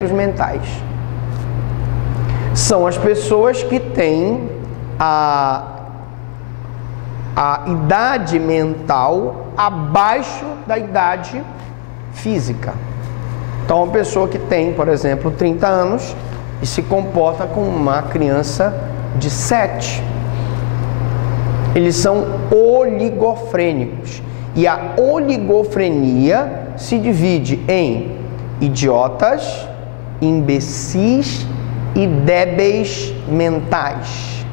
mentais. São as pessoas que têm a idade mental abaixo da idade física. Então, uma pessoa que tem, por exemplo, 30 anos e se comporta como uma criança de 7. Eles são oligofrênicos. E a oligofrenia se divide em idiotas, imbecis e débeis mentais.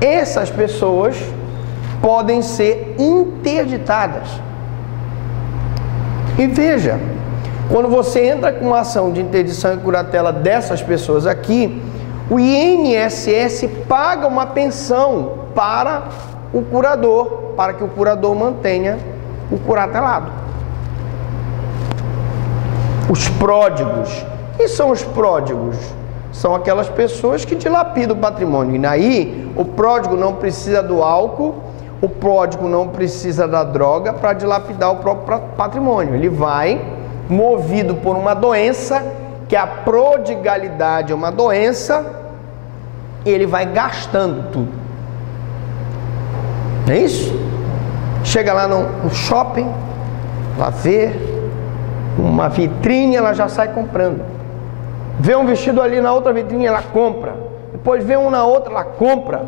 Essas pessoas podem ser interditadas. E veja, quando você entra com uma ação de interdição e curatela dessas pessoas aqui, o INSS paga uma pensão para o curador, para que o curador mantenha o curatelado. Os pródigos. Quem são os pródigos? São aquelas pessoas que dilapidam o patrimônio. E aí, o pródigo não precisa do álcool, o pródigo não precisa da droga para dilapidar o próprio patrimônio. Ele vai, movido por uma doença, que a prodigalidade é uma doença, e ele vai gastando tudo. Não é isso? Chega lá no shopping, lá vê uma vitrine, ela já sai comprando. Vê um vestido ali na outra vitrine, ela compra. Depois vê um na outra, ela compra.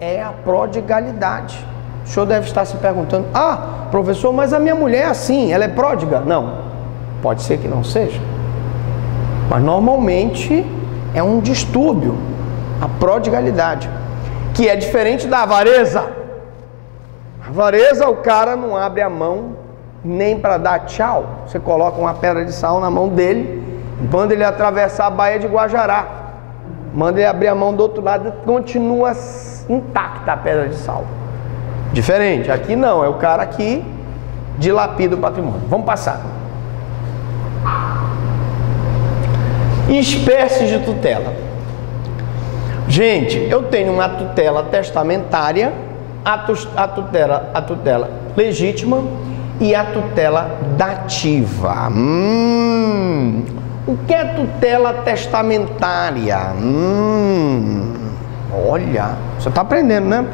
É a prodigalidade. O senhor deve estar se perguntando: ah, professor, mas a minha mulher é assim, ela é pródiga? Não, pode ser que não seja. Mas normalmente é um distúrbio, a prodigalidade, que é diferente da avareza. A avareza, o cara não abre a mão nem para dar tchau. Você coloca uma pedra de sal na mão dele, manda ele atravessar a Baía de Guajará, manda ele abrir a mão do outro lado, continua intacta a pedra de sal. Diferente, aqui não, é o cara que dilapida o patrimônio. Vamos passar. Espécies de tutela. Gente, eu tenho uma tutela testamentária, a tutela legítima e a tutela dativa. O que é tutela testamentária? Olha, você está aprendendo, né?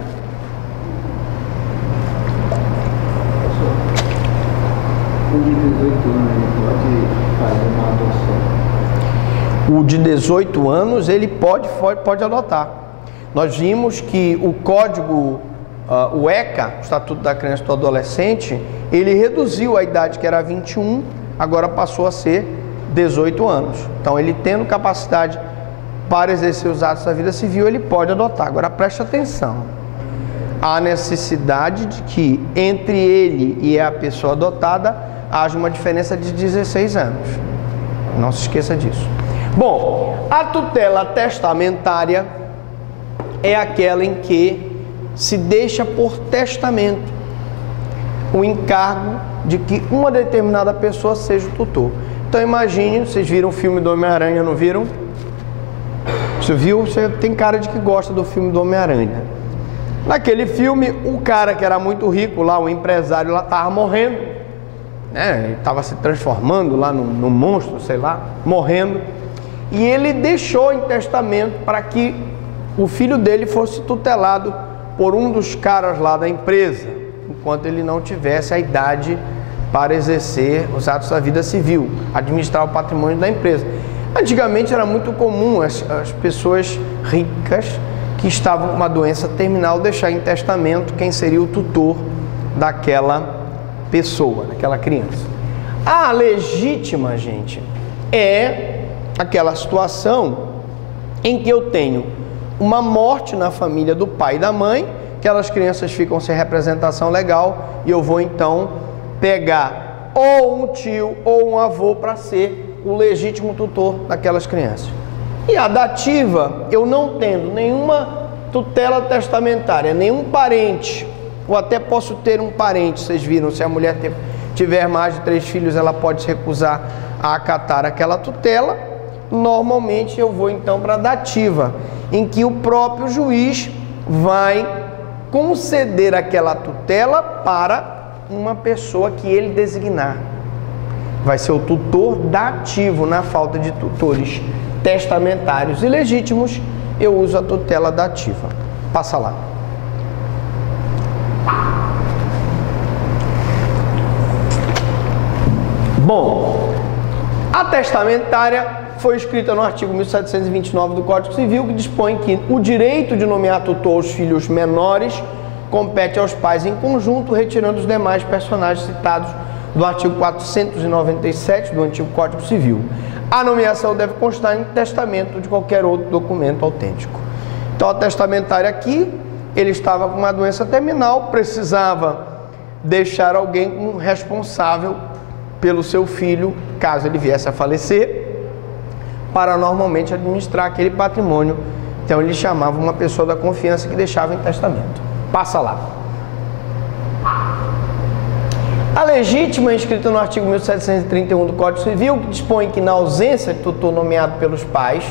O de 18 anos ele pode fazer uma adoção? O de 18 anos ele pode adotar. Nós vimos que o código, o ECA, o Estatuto da Criança e do Adolescente, ele reduziu a idade que era 21, agora passou a ser 18 anos. Então, ele tendo capacidade para exercer os atos da vida civil, ele pode adotar. Agora, preste atenção. Há necessidade de que entre ele e a pessoa adotada haja uma diferença de 16 anos. Não se esqueça disso. Bom, a tutela testamentária é aquela em que se deixa por testamento o encargo de que uma determinada pessoa seja o tutor. Então imagine, vocês viram o filme do Homem-Aranha, não viram? Você viu? Você tem cara de que gosta do filme do Homem-Aranha. Naquele filme, o cara que era muito rico lá, o empresário lá, estava morrendo, né? Ele estava se transformando lá no monstro, sei lá, morrendo. E ele deixou em testamento para que o filho dele fosse tutelado por um dos caras lá da empresa, enquanto ele não tivesse a idade para exercer os atos da vida civil, administrar o patrimônio da empresa. Antigamente era muito comum as pessoas ricas que estavam com uma doença terminal deixar em testamento quem seria o tutor daquela pessoa, daquela criança. A legítima, gente, é aquela situação em que eu tenho uma morte na família do pai e da mãe, aquelas crianças ficam sem representação legal e eu vou então pegar ou um tio ou um avô para ser o legítimo tutor daquelas crianças. E a dativa, eu não tendo nenhuma tutela testamentária, nenhum parente, ou até posso ter um parente, vocês viram, se a mulher tiver mais de 3 filhos, ela pode se recusar a acatar aquela tutela. Normalmente eu vou então para a dativa, em que o próprio juiz vai conceder aquela tutela para uma pessoa que ele designar. Vai ser o tutor dativo na falta de tutores testamentários e legítimos, eu uso a tutela dativa. Passa lá. Bom, a testamentária foi escrita no artigo 1729 do Código Civil, que dispõe que o direito de nomear tutor aos filhos menores compete aos pais em conjunto, retirando os demais personagens citados do artigo 497 do antigo Código Civil. A nomeação deve constar em testamento de qualquer outro documento autêntico. Então, a testamentária aqui, ele estava com uma doença terminal, precisava deixar alguém como responsável pelo seu filho, caso ele viesse a falecer, para normalmente administrar aquele patrimônio. Então, ele chamava uma pessoa da confiança que deixava em testamento. Passa lá. A legítima, inscrita no artigo 1731 do Código Civil, que dispõe que, na ausência de tutor nomeado pelos pais,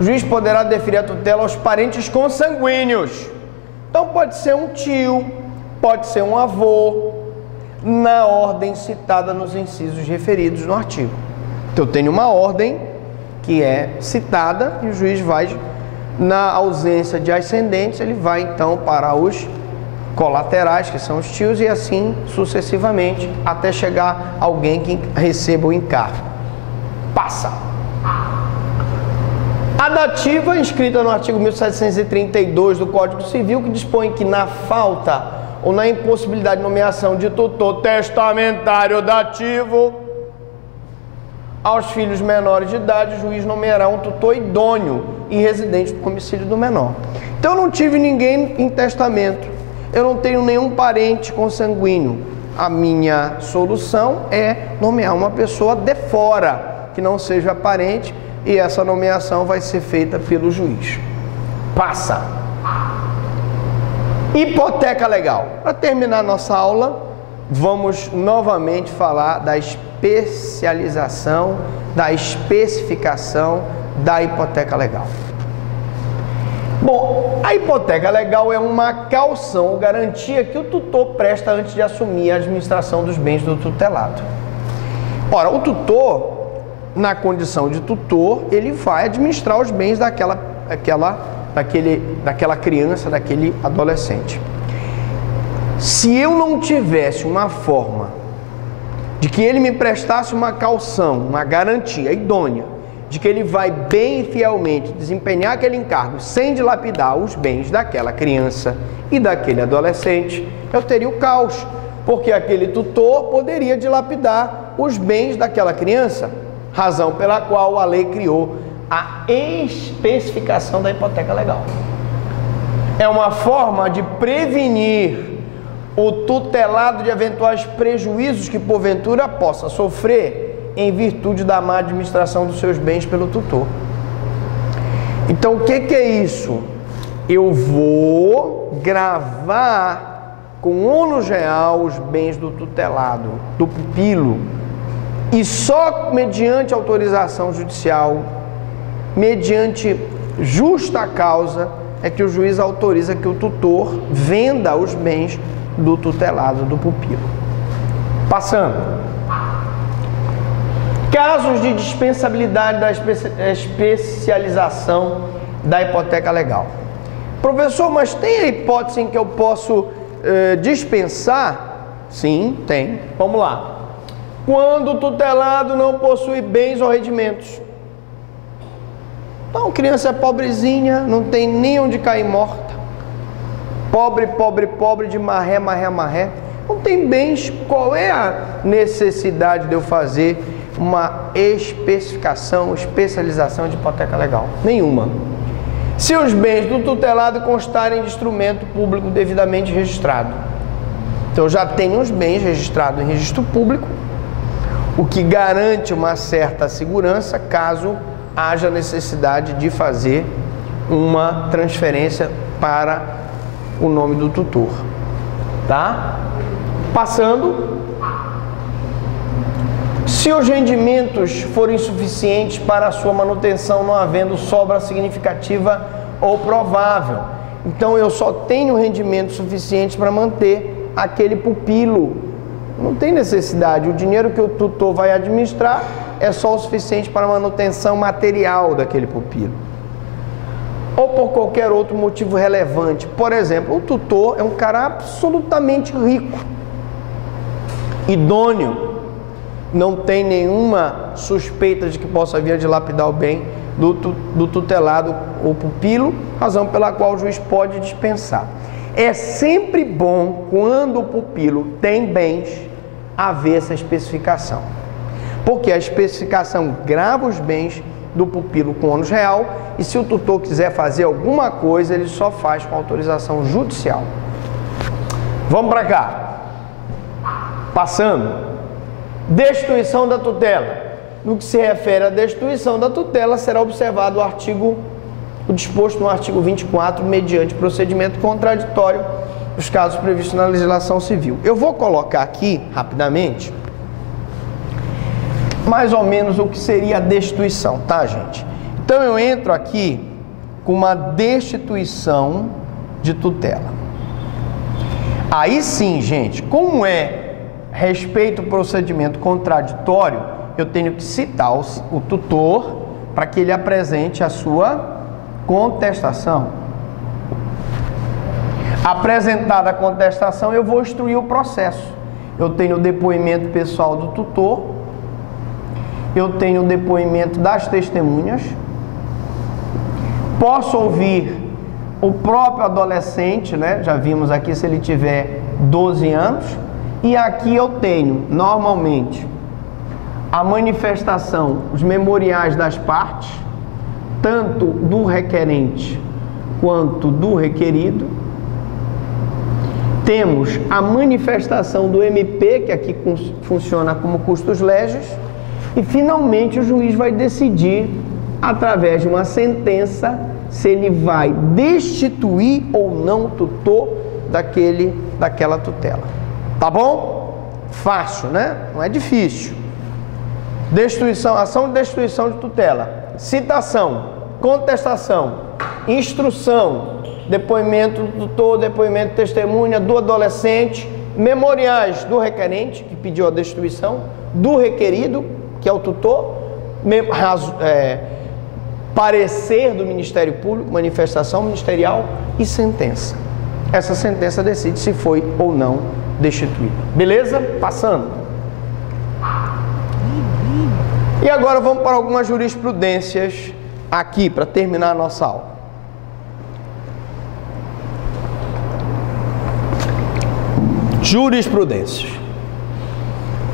o juiz poderá deferir a tutela aos parentes consanguíneos. Então, pode ser um tio, pode ser um avô, na ordem citada nos incisos referidos no artigo. Então, eu tenho uma ordem que é citada e o juiz vai, na ausência de ascendentes, ele vai então para os colaterais, que são os tios, e assim sucessivamente, até chegar alguém que receba o encargo. Passa. A dativa, inscrita no artigo 1732 do Código Civil, que dispõe que na falta ou na impossibilidade de nomeação de tutor testamentário dativo aos filhos menores de idade, o juiz nomeará um tutor idôneo e residente do domicílio do menor. Então, eu não tive ninguém em testamento, eu não tenho nenhum parente consanguíneo. A minha solução é nomear uma pessoa de fora, que não seja parente, e essa nomeação vai ser feita pelo juiz. Passa. Hipoteca legal. Para terminar nossa aula, vamos novamente falar da especialização, da especificação da hipoteca legal. Bom, a hipoteca legal é uma caução ou garantia que o tutor presta antes de assumir a administração dos bens do tutelado. Ora, o tutor, na condição de tutor, ele vai administrar os bens daquela criança, daquele adolescente. Se eu não tivesse uma forma de que ele me prestasse uma caução, uma garantia idônea, de que ele vai bem e fielmente desempenhar aquele encargo sem dilapidar os bens daquela criança e daquele adolescente, eu teria o caos, porque aquele tutor poderia dilapidar os bens daquela criança, razão pela qual a lei criou a especificação da hipoteca legal. É uma forma de prevenir o tutelado de eventuais prejuízos que porventura possa sofrer em virtude da má administração dos seus bens pelo tutor. Então, o que é isso? Eu vou gravar com ônus real os bens do tutelado, do pupilo, e só mediante autorização judicial, mediante justa causa, é que o juiz autoriza que o tutor venda os bens do tutelado, do pupilo. Passando. Casos de dispensabilidade da especialização da hipoteca legal. Professor, mas tem a hipótese em que eu posso dispensar? Sim, tem. Vamos lá. Quando o tutelado não possui bens ou rendimentos. Então, criança é pobrezinha, não tem nem onde cair morta. Pobre, pobre, pobre, de marré, marré, marré. Não tem bens. Qual é a necessidade de eu fazer uma especialização de hipoteca legal? Nenhuma. Se os bens do tutelado constarem de instrumento público devidamente registrado. Então, eu já tenho os bens registrados em registro público, o que garante uma certa segurança caso haja necessidade de fazer uma transferência para o nome do tutor. Tá? Passando. Se os rendimentos forem suficientes para a sua manutenção, não havendo sobra significativa ou provável. Então, eu só tenho rendimentos suficientes para manter aquele pupilo Não tem necessidade. O dinheiro que o tutor vai administrar é só o suficiente para a manutenção material daquele pupilo. Ou por qualquer outro motivo relevante. Por exemplo, o tutor é um cara absolutamente rico, idôneo, não tem nenhuma suspeita de que possa vir a dilapidar o bem do tutelado ou pupilo, razão pela qual o juiz pode dispensar. É sempre bom, quando o pupilo tem bens, haver essa especificação, porque a especificação grava os bens do pupilo com ônus real, e se o tutor quiser fazer alguma coisa, ele só faz com autorização judicial. Vamos para cá. Passando. Destituição da tutela. No que se refere à destituição da tutela, será observado o disposto no artigo 24, mediante procedimento contraditório, os casos previstos na legislação civil. Eu vou colocar aqui, rapidamente, mais ou menos o que seria a destituição, tá, gente? Então eu entro aqui com uma destituição de tutela. Aí sim, gente, como é respeito ao procedimento contraditório, eu tenho que citar o tutor para que ele apresente a sua contestação. Apresentada a contestação, eu vou instruir o processo. Eu tenho o depoimento pessoal do tutor, eu tenho o depoimento das testemunhas, posso ouvir o próprio adolescente, né? Já vimos aqui se ele tiver 12 anos, e aqui eu tenho, normalmente, a manifestação, os memoriais das partes, tanto do requerente quanto do requerido. Temos a manifestação do MP, que aqui funciona como custos legis, e finalmente o juiz vai decidir, através de uma sentença, se ele vai destituir ou não o tutor daquela tutela. Tá bom? Fácil, né? Não é difícil. Destituição, ação de destituição de tutela, citação, contestação, instrução, depoimento do tutor, depoimento de testemunha do adolescente, memoriais do requerente, que pediu a destituição, do requerido, que é o tutor, parecer do Ministério Público, manifestação ministerial e sentença. Essa sentença decide se foi ou não destituído. Beleza? Passando. E agora vamos para algumas jurisprudências aqui, para terminar a nossa aula. Jurisprudências.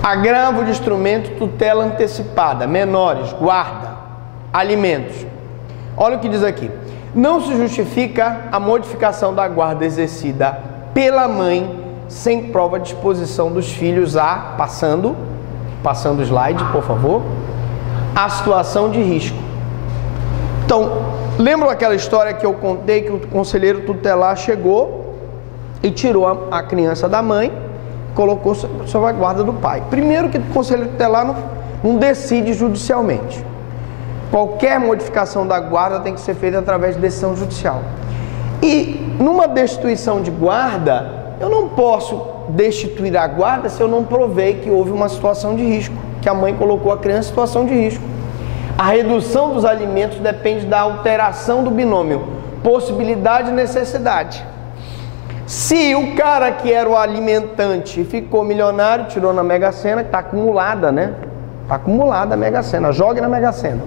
Agravo de instrumento, tutela antecipada, menores, guarda, alimentos. Olha o que diz aqui. Não se justifica a modificação da guarda exercida pela mãe sem prova de disposição dos filhos a, passando o slide, por favor, a situação de risco. Então, lembram aquela história que eu contei que o conselheiro tutelar chegou e tirou a criança da mãe, colocou sob a guarda do pai. Primeiro que o conselheiro tutelar não decide judicialmente. Qualquer modificação da guarda tem que ser feita através de decisão judicial. E numa destituição de guarda, eu não posso destituir a guarda se eu não provei que houve uma situação de risco, que a mãe colocou a criança em situação de risco. A redução dos alimentos depende da alteração do binômio possibilidade e necessidade. Se o cara que era o alimentante ficou milionário, tirou na Mega Sena, que está acumulada, né? Está acumulada a Mega Sena, jogue na Mega Sena.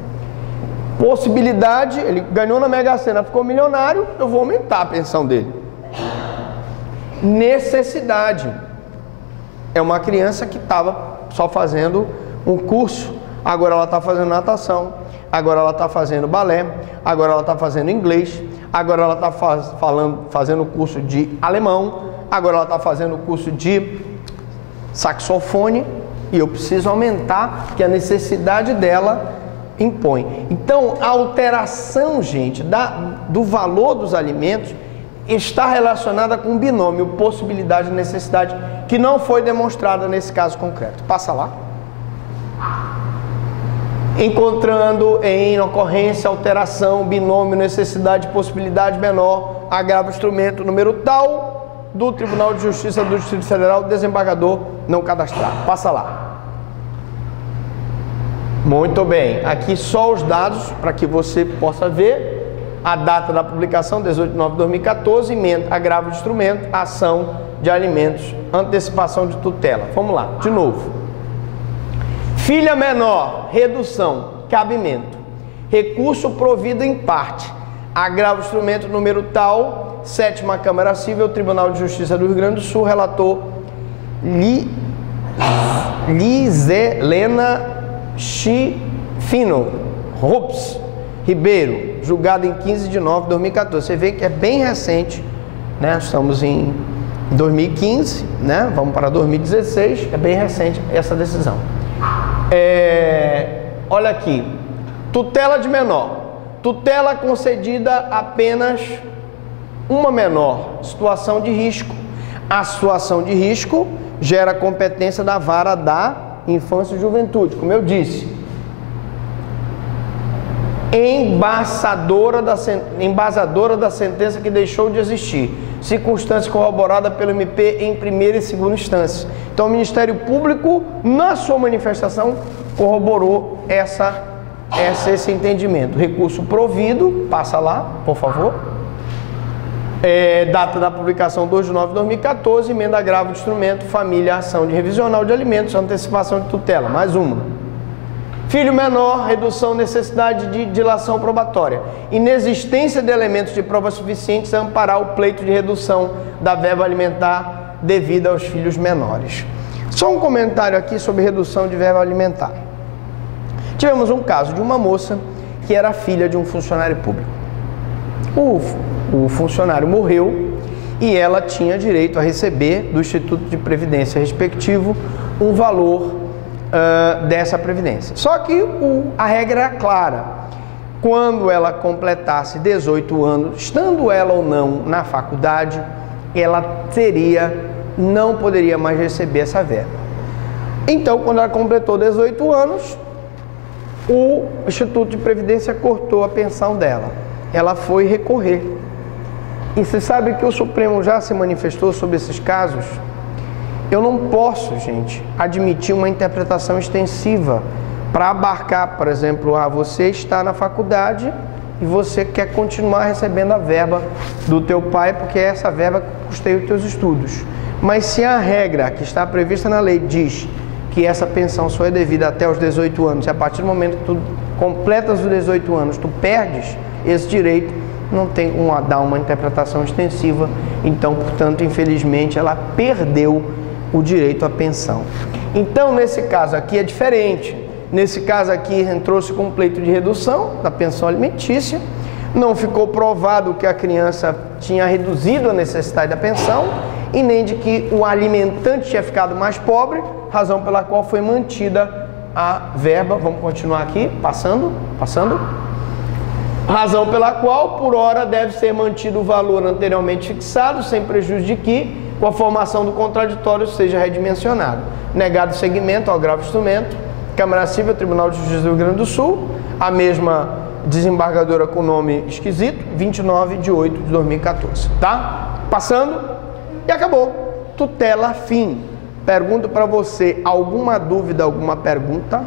Possibilidade, ele ganhou na Mega Sena, ficou milionário, eu vou aumentar a pensão dele. Necessidade. É uma criança que estava só fazendo um curso, agora ela está fazendo natação, agora ela está fazendo balé, agora ela está fazendo inglês, agora ela está fazendo o curso de alemão, agora ela está fazendo o curso de saxofone, e eu preciso aumentar, porque a necessidade dela impõe. Então, a alteração, gente, do valor dos alimentos está relacionada com um binômio possibilidade e necessidade, que não foi demonstrada nesse caso concreto. Passa lá. Encontrando em ocorrência, alteração, binômio, necessidade, possibilidade menor, agravo instrumento, número tal, do Tribunal de Justiça do Distrito Federal, desembargador não cadastrado. Passa lá. Muito bem, aqui só os dados para que você possa ver. A data da publicação, 18 de novembro de 2014, emenda, agravo de instrumento, ação de alimentos, antecipação de tutela. Vamos lá, de novo. Filha menor, redução, cabimento. Recurso provido em parte. Agravo de instrumento número tal, 7ª Câmara Civil, Tribunal de Justiça do Rio Grande do Sul, relator Lizelena Chifino Rups Ribeiro, julgado em 15 de novembro de 2014. Você vê que é bem recente, né? Estamos em 2015, né? Vamos para 2016, é bem recente essa decisão. Olha aqui, tutela de menor. Tutela concedida apenas uma menor, situação de risco. A situação de risco gera competência da vara da infância e juventude, como eu disse. Embasadora da sentença que deixou de existir. Circunstância corroborada pelo MP em primeira e segunda instância. Então, o Ministério Público, na sua manifestação, corroborou esse entendimento. Recurso provido, passa lá, por favor. Data da publicação 2 de novembro de 2014, emenda agravo de instrumento, família, ação de revisional de alimentos, antecipação de tutela. Mais uma. Filho menor, redução, necessidade de dilação probatória. Inexistência de elementos de prova suficientes a amparar o pleito de redução da verba alimentar devida aos filhos menores. Só um comentário aqui sobre redução de verba alimentar. Tivemos um caso de uma moça que era filha de um funcionário público. O funcionário morreu e ela tinha direito a receber do Instituto de Previdência respectivo um valor dessa previdência. Só que a regra é clara. Quando ela completasse 18 anos, estando ela ou não na faculdade, ela não poderia mais receber essa verba. Então, quando ela completou 18 anos, o Instituto de Previdência cortou a pensão dela. Ela foi recorrer. E você sabe que o Supremo já se manifestou sobre esses casos? Eu não posso, gente, admitir uma interpretação extensiva para abarcar, por exemplo, você está na faculdade e você quer continuar recebendo a verba do teu pai, porque essa verba custeia os teus estudos. Mas se a regra que está prevista na lei diz que essa pensão só é devida até os 18 anos, e a partir do momento que tu completas os 18 anos, tu perdes esse direito, não tem a dar uma interpretação extensiva. Então, portanto, infelizmente, ela perdeu o direito à pensão. Então, nesse caso aqui é diferente. Nesse caso aqui, entrou-se com um pleito de redução da pensão alimentícia, não ficou provado que a criança tinha reduzido a necessidade da pensão e nem de que o alimentante tinha ficado mais pobre, razão pela qual foi mantida a verba. Vamos continuar aqui, passando. Razão pela qual, por hora, deve ser mantido o valor anteriormente fixado, sem prejuízo de que, com a formação do contraditório, seja redimensionado. Negado seguimento ao agravo de instrumento, Câmara Civil, Tribunal de Justiça do Rio Grande do Sul, a mesma desembargadora com nome esquisito, 29 de 8 de 2014. Tá? Passando e acabou. Tutela fim. Pergunto para você, alguma dúvida, alguma pergunta?